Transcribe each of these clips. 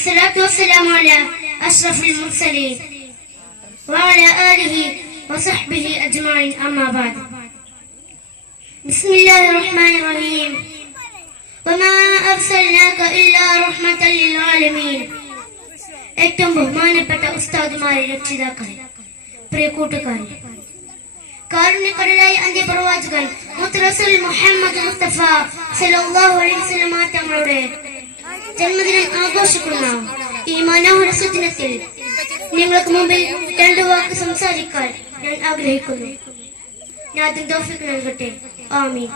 الصلاة والسلام على أشرف المرسلين وعلى آله وصحبه أجمعين أما بعد بسم الله الرحمن الرحيم وما أرسلناك إلا رحمة للعالمين ഏറ്റവും ബഹുമാനപ്പെട്ട ഉസ്താദുമാരെ, രക്ഷിതാക്കളെ, പ്രിയ കൂട്ടുകാരെ, കാരുണ്യക്കടലായി അന്ത്യപ്രവാചകൻ റസൂൽ മുഹമ്മദ് മുസ്തഫ സല്ലല്ലാഹു അലൈഹി വസല്ലം തങ്ങളുടെ ജന്മദിനം ആഘോഷിക്കുന്ന ഈ മനോഹര സുദിനത്തിൽ നിങ്ങൾക്ക് മുമ്പിൽ രണ്ട് വാക്ക് സംസാരിക്കാൻ ഞാൻ ആഗ്രഹിക്കുന്നു. ഞാൻ തൗഫീഖ് നൽകട്ടെ. ആമീൻ.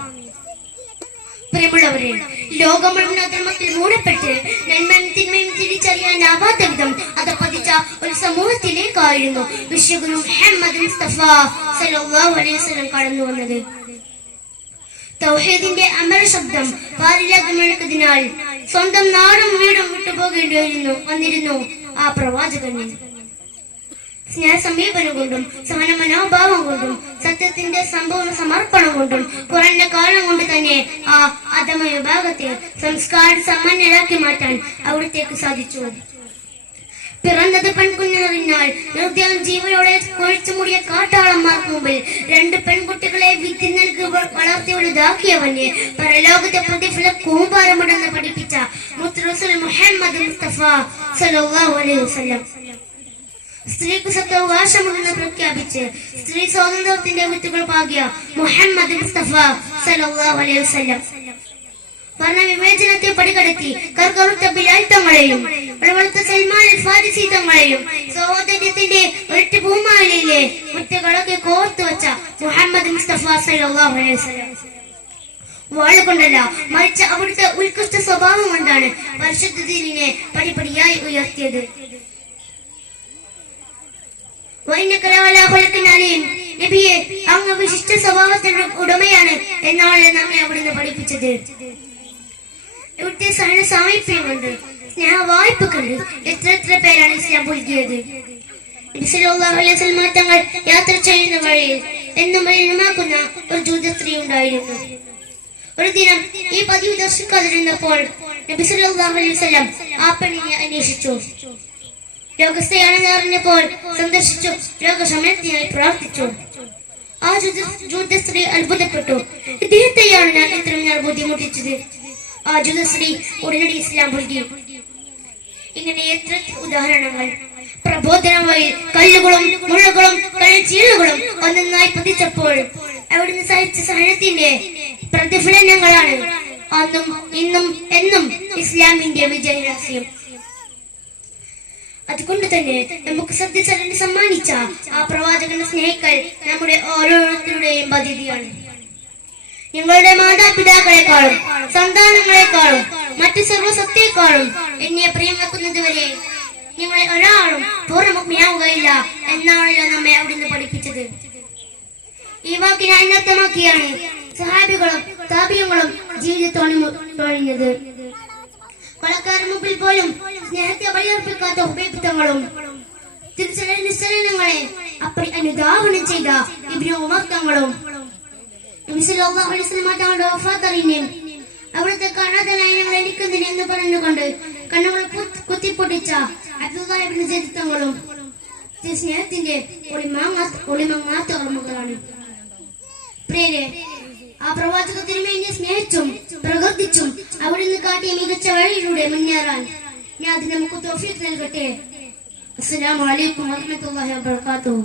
പ്രിയമുള്ളവരെ, ലോകം മുഴുവൻ അധർമ്മത്തിൽ മൂടപ്പെട്ട് നന്മയും തിന്മയും തിരിച്ചറിയാനാവാത്ത വിധം അത് പതിച്ച ഒരു സമൂഹത്തിലേക്കായിരുന്നു വിശ്വഗുരു മുഹമ്മദ് മുസ്തഫ സല്ലല്ലാഹു അലൈഹി വസല്ലം കടന്നു വന്നത്. തൗഹീദിന്റെ അമര ശബ്ദം പാരിലാകെ മുഴക്കതിനാൽ സ്വന്തം നാടും വീടും വിട്ടുപോകേണ്ടി വന്നിരുന്നു ആ പ്രവാചകന്. സ്നേഹസമീപനം കൊണ്ടും സഹന മനോഭാവം കൊണ്ടും സത്യത്തിന്റെ സമ്പൂർണ്ണ സമർപ്പണം കൊണ്ടും കുറഞ്ഞ കാലം കൊണ്ട് തന്നെ ആ അധമ വിഭാഗത്തെ സംസ്കാര സമ്പന്നരാക്കി മാറ്റാൻ അവിടത്തേക്ക് സാധിച്ചു. പിറന്നത് പെൺകുഞ്ഞറിഞ്ഞാൽ നിർദ്ദയം ജീവനോടെ കൊഴിച്ചുമൂടിയ കാട്ടാളന്മാർക്ക് മുമ്പിൽ രണ്ട് പെൺകുട്ടികളെ വിധി നൽകി വളർത്തി വലുതാക്കിയവന് പരലോകത്തെ പ്രതിഫല കൂമ്പാരമുണ്ടെന്ന് പഠിപ്പിച്ച റസൂൽ മുഹമ്മദ് മുസ്തഫ സല്ലല്ലാഹു അലൈഹി വസല്ലം. സ്ത്രീക്ക് സത്വകാശമുണ്ടെന്ന് പ്രഖ്യാപിച്ച് സ്ത്രീ സ്വാതന്ത്ര്യത്തിന്റെ വിത്തുകൾ പാകിയ മുഹമ്മദ് മുസ്തഫ സല്ലല്ലാഹു അലൈഹി വസല്ലം വർണ്ണവിവേചനത്തെ പടികടത്തി കറുത്ത ബിലാൽ തങ്ങളെയും വെളുത്ത സൽമാൻ ഫാരിസി തങ്ങളെയും സഹോദര്യത്തിന്റെ ഒരൊറ്റ ഭൂമാലയിലെ മുറ്റുകളൊക്കെ കോർത്തു വെച്ച മുഹമ്മദ് മുസ്തഫ സല്ലല്ലാഹു അലൈഹി വസല്ലം വാളുകൊണ്ടല്ല, മറിച്ച് അവിടുത്തെ ഉത്കൃഷ്ട സ്വഭാവം കൊണ്ടാണ് പരിശുദ്ധ ദീനിനെ പടിപടിയായി ഉയർത്തിയത്. നബിയെ, അങ്ങ് വിശിഷ്ട സ്വഭാവത്തിന്റെ ഉടമയാണ് എന്നാണ് നമ്മെ അവിടുന്ന് പഠിപ്പിച്ചത്. ഇവിടുത്തെ സഹന സാമീപ്യമുണ്ട്, സ്നേഹ വായ്പക്കുണ്ട്. എത്ര പേരാണ് ഇസ്ലാം പുൽകിയത്. നബി സല്ലല്ലാഹു അലൈഹി വസല്ലം തങ്ങൾ യാത്ര ചെയ്യുന്ന വഴിയിൽ എന്നും മലിനമാക്കുന്ന ഒരു ജൂത സ്ത്രീ ഉണ്ടായിരുന്നു. ഒരു ദിനം ഈ പതിവ് ദർശിക്കാതിരുന്നപ്പോൾ നബി സല്ലല്ലാഹു അലൈഹി വസല്ലം ആ പെണ്ണിനെ അന്വേഷിച്ചു. രോഗസ്ഥയാണെന്ന് അറിഞ്ഞപ്പോൾ സന്ദർശിച്ചു രോഗശമനത്തിനായി പ്രാർത്ഥിച്ചു. ആ ജൂത സ്ത്രീ അത്ഭുതപ്പെട്ടു. ഇദ്ദേഹത്തെയാണ് ഞാൻ ഇത്രയും നാൾ ബുദ്ധിമുട്ടിച്ചത്. ആ ജൂത സ്ത്രീ ഉടനടി ഇസ്ലാം പുൽകി. ഇങ്ങനെ എത്ര ഉദാഹരണങ്ങൾ. പ്രബോധനം വഴി കല്ലുകളും മുള്ളുകളും കല്ലുചീളുകളും ഒന്നൊന്നായി പതിച്ചപ്പോൾ അവിടുന്ന് സഹിച്ച സഹനത്തിന്റെ പ്രതിഫലനങ്ങളാണ് അന്നും ഇന്നും എന്നും ഇസ്ലാമിന്റെ വിജയരഹസ്യം. അതുകൊണ്ട് തന്നെ നമുക്ക് സത്യസരന് സമ്മാനിച്ച ആ പ്രവാചകനെ സ്നേഹിക്കൽ നമ്മുടെ ഓരോരുത്തരുടെയും ബാധ്യതയാണ്. ഞങ്ങളുടെ മാതാപിതാക്കളെക്കാളും സന്താനങ്ങളെക്കാളും മറ്റു സർവസത്തേക്കാളും എന്നെ പ്രിയം വെക്കുന്നത് വരെ ഞങ്ങളെ ഒരാളും പൂർണ്ണമുക്തിയാവുകയില്ല എന്നാണല്ലോ നമ്മെ അവിടുന്ന് പഠിപ്പിച്ചത്. ഈ വാക്കിനെ അന്വർത്ഥമാക്കിയാണ് സഹാബികളും താബിയങ്ങളും ജീവിതത്തോണിഞ്ഞത്. കൊലക്കാരൻ മുമ്പിൽ പോലും സ്നേഹത്തെ ബലിയർപ്പിക്കാത്ത ഉപേക്ഷിതങ്ങളും തിരിച്ചലങ്ങളെ അപ്പടി അനുധാവനം ചെയ്ത ഇബ്നു ഉമർ തങ്ങളും നബി സല്ലല്ലാഹു അലൈഹി വസല്ലം തങ്ങളുടെ വഫാത്തറിഞ്ഞും അവിടുത്തെ കാണാതനായ ഞങ്ങൾ എനിക്കെന്തിന് എന്ന് പറഞ്ഞുകൊണ്ട് കണ്ണുകൾ കുത്തിപ്പൊട്ടിച്ച അബ്ദുല്ലാഹ് ഇബ്നു സൈദ് തങ്ങളും സ്നേഹത്തിന്റെ ഒളിമങ്ങാത്ത ഓർമ്മകളാണ്. പ്രിയരെ, ആ പ്രവാചക തിരുമേനിയെ സ്നേഹിച്ചും പ്രകൃതിച്ചും അവിടുന്ന് കാട്ടിയ മികച്ച വഴിയിലൂടെ മുന്നേറാൻ ഞാൻ അതിന് നമുക്ക് തൗഫീഖ് നൽകട്ടെ. അസ്സലാമു അലൈക്കും വറഹ്മത്തുള്ളാഹി വബറകാതുഹു.